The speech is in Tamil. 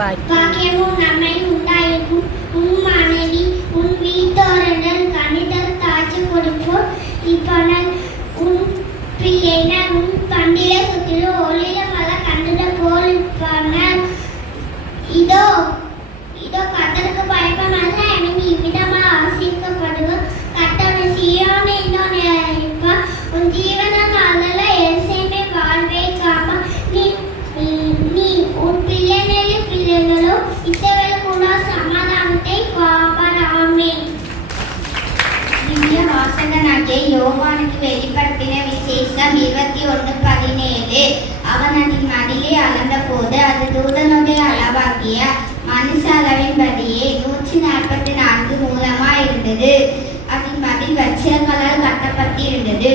பாக்கியமும் நம்மை உண்டாயிருக்கும். உன் மனைவி உன் வீட்டோரனர் கனிதல் தாட்சி கொடுப்போர் இப்பனல் உன் பிள்ளைனர் உன் பண்டிகை சுற்றிலும் ஒளிர மல கண்டுட போல் இப்பனர். இதோ இதோ கர்த்தருக்கு பயப்படாத எனக்கு இவ்விதமாக ஆசீர்வதிக்கப்படுவோம். கர்த்தர் சீயோனை இன்னொன்று அறிவிப்பார். உன் ஜீவனால் அதல எருசலேமை வாழ்வை காம நீ உன் பிள்ளைகளோ இஸ்ரவேல் கூட சமாதானத்தை காப்பாராமே. திவ்ய வாசகனாகிய யோவானுக்கு வெளிப்படுத்தின விசேஷம் 21:17. அவன் அதன் மதிலை அளந்த போது அது தூதனுடைய அளவாகிய மனுஷ அளவின்படியே 144 மூலமாயிருந்தது. அதன் மதில் வச்சிரங்களால் கட்டப்பட்டிருந்தது.